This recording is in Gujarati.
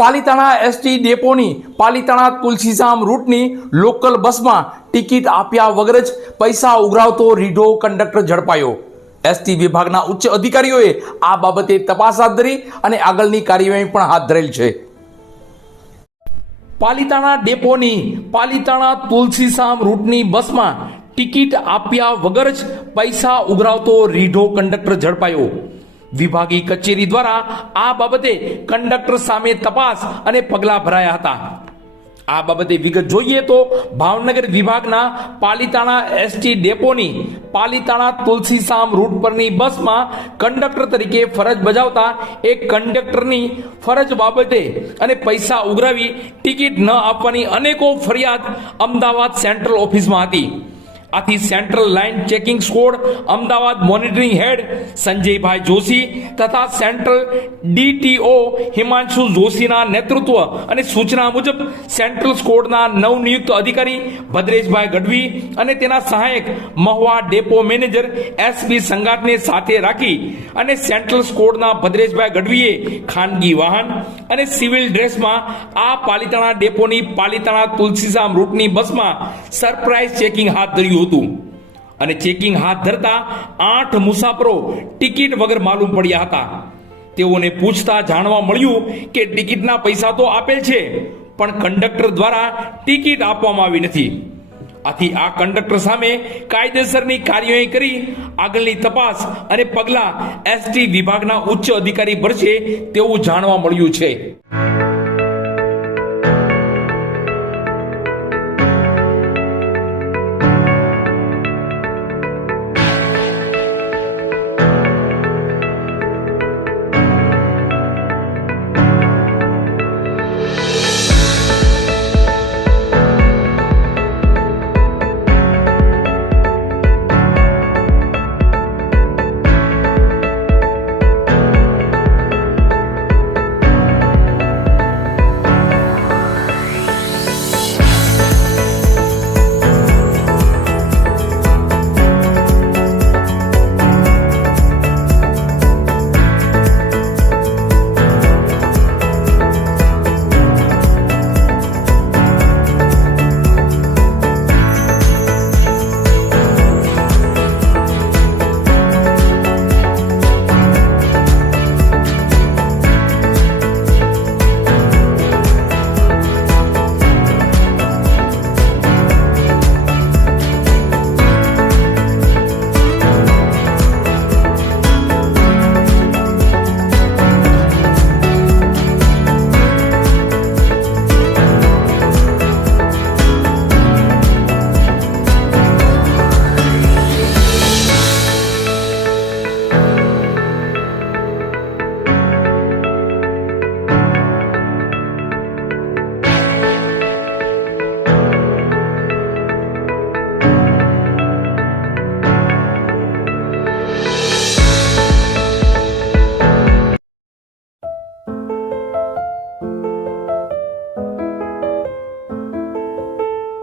પાલિતાણા એસટી ડેપોની પાલિતાણા તુલસીધામ રૂટની લોકલ બસમાં ટિકિટ આપ્યા વગર જ પૈસા ઉઘરાવતો રીઢો કંડક્ટર ઝડપાયો. એસટી વિભાગના ઉચ્ચ અધિકારીઓએ આ બાબતે તપાસ હાથ ધરી અને આગળની કાર્યવાહી પણ હાથ ધરેલ છે. પાલિતાણા ડેપોની પાલિતાણા તુલસીધામ રૂટની બસમાં ટિકિટ આપ્યા વગર જ પૈસા ઉઘરાવતો રીઢો કંડક્ટર ઝડપાયો. વિભાગીય કચેરી દ્વારા આ બાબતે કંડક્ટર સામે તપાસ અને પગલાં ભરાયા હતા. આ બાબતે વિગત જોઈએ તો ભાવનગર વિભાગના પાલિતાણા એસટી ડેપોની પાલિતાણા તુલસીશામ રૂટ પરની બસમાં કંડક્ટર તરીકે ફરજ બજાવતા એક કંડક્ટરની ફરજ બાબતે અને પૈસા ઉઘરાવી ટિકિટ ન આપવાની અનેકો ફરિયાદ અમદાવાદ સેન્ટ્રલ ઓફિસમાં હતી. આથી central line checking squad Ahmedabad monitoring head Sanjaybhai Joshi તથા સેન્ટ્રલ ડીટીઓ હિમાંશુ જોશીના નેતૃત્વ અને સૂચના મુજબ સેન્ટ્રલ સ્કોડના નવનિયુક્ત અધિકારી ભદ્રેશભાઈ ગઢવી અને તેના સહાયક મહુવા ડેપો મેનેજર એસબી સંગાતને સાથે રાખી અને સેન્ટ્રલ સ્કોડના ભદ્રેશભાઈ ગઢવીએ ખાનગી વાહન અને સિવિલ ડ્રેસમાં આ પાલિતાણા ડેપોની પાલિતાણા તુલસીધામ રૂટની બસમાં સરપ્રાઇઝ ચેકિંગ હાથ ધર્યું હતું. અને ચેકિંગ હાથ ધરતા આઠ મુસાફરો ટિકિટ વગર માલુમ પડ્યા હતા. તેઓને પૂછતા જાણવા મળ્યું કે ટિકિટના પૈસા તો આપેલ છે, પણ કંડક્ટર દ્વારા ટિકિટ આપવામાં આવી નથી. આથી આ કંડક્ટર સામે કાયદેસરની કાર્યવાહી કરી આગળની તપાસ અને પગલાં એસટી વિભાગના ઉચ્ચ અધિકારી ભરશે તેવું જાણવા મળ્યું છે.